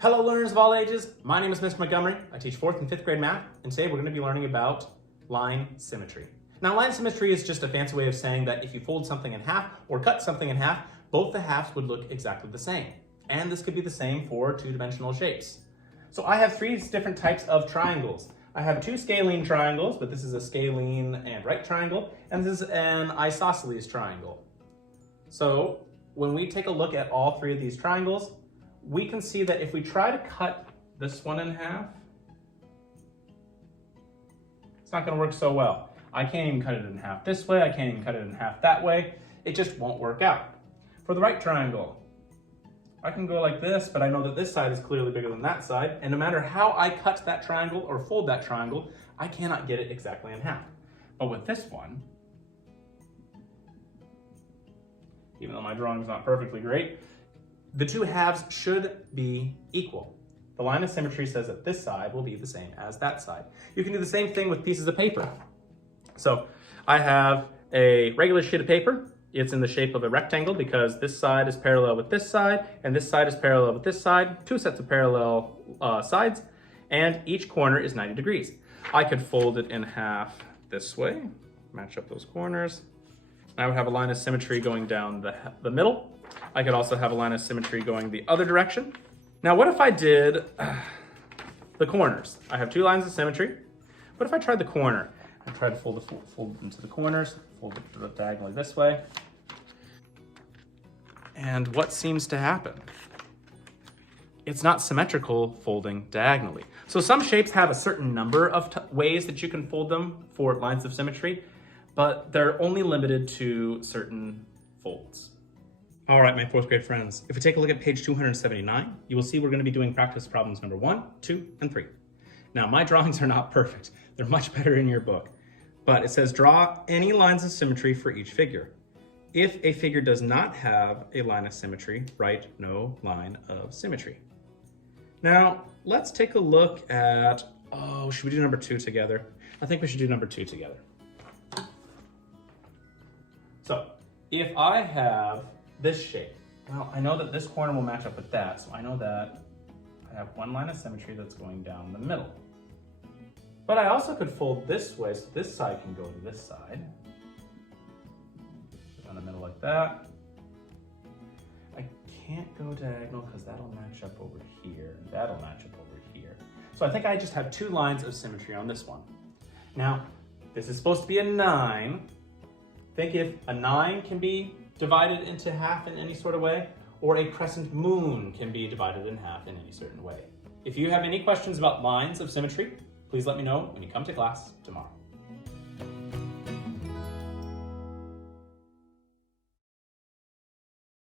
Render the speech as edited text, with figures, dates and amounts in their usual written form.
Hello learners of all ages, my name is Mr. Montgomery. I teach 4th and 5th grade math, and today we're going to be learning about line symmetry. Now line symmetry is just a fancy way of saying that if you fold something in half or cut something in half, both the halves would look exactly the same. And this could be the same for two-dimensional shapes. So I have 3 different types of triangles. I have 2 scalene triangles, but this is a scalene and right triangle, and this is an isosceles triangle. So when we take a look at all 3 of these triangles, we can see that if we try to cut this one in half, it's not going to work so well. I can't even cut it in half this way, I can't even cut it in half that way. It just won't work out. For the right triangle, I can go like this, but I know that this side is clearly bigger than that side, and no matter how I cut that triangle or fold that triangle, I cannot get it exactly in half. But with this one, even though my drawing is not perfectly great, the 2 halves should be equal. The line of symmetry says that this side will be the same as that side. You can do the same thing with pieces of paper. So I have a regular sheet of paper. It's in the shape of a rectangle because this side is parallel with this side and this side is parallel with this side, 2 sets of parallel sides, and each corner is 90 degrees. I could fold it in half this way, match up those corners. I would have a line of symmetry going down the middle. I could also have a line of symmetry going the other direction. Now what if I did the corners? I have 2 lines of symmetry. What if I tried the corner? I tried to fold it into the corners, fold it diagonally this way. And what seems to happen? It's not symmetrical folding diagonally. So some shapes have a certain number of ways that you can fold them for lines of symmetry, but they're only limited to certain folds. All right, my 4th grade friends, if we take a look at page 279, you will see we're going to be doing practice problems number 1, 2, and 3. Now, my drawings are not perfect. They're much better in your book. But it says draw any lines of symmetry for each figure. If a figure does not have a line of symmetry, write no line of symmetry. Now, let's take a look at, should we do number 2 together? I think we should do number 2 together. So, if I have this shape, well, I know that this corner will match up with that, so I know that I have one line of symmetry that's going down the middle. But I also could fold this way, so this side can go to this side. Down the middle like that. I can't go diagonal because that'll match up over here, and that'll match up over here. So I think I just have 2 lines of symmetry on this one. Now, this is supposed to be a 9. Think if a 9 can be divided into half in any sort of way, or a crescent moon can be divided in half in any certain way. If you have any questions about lines of symmetry, please let me know when you come to class tomorrow.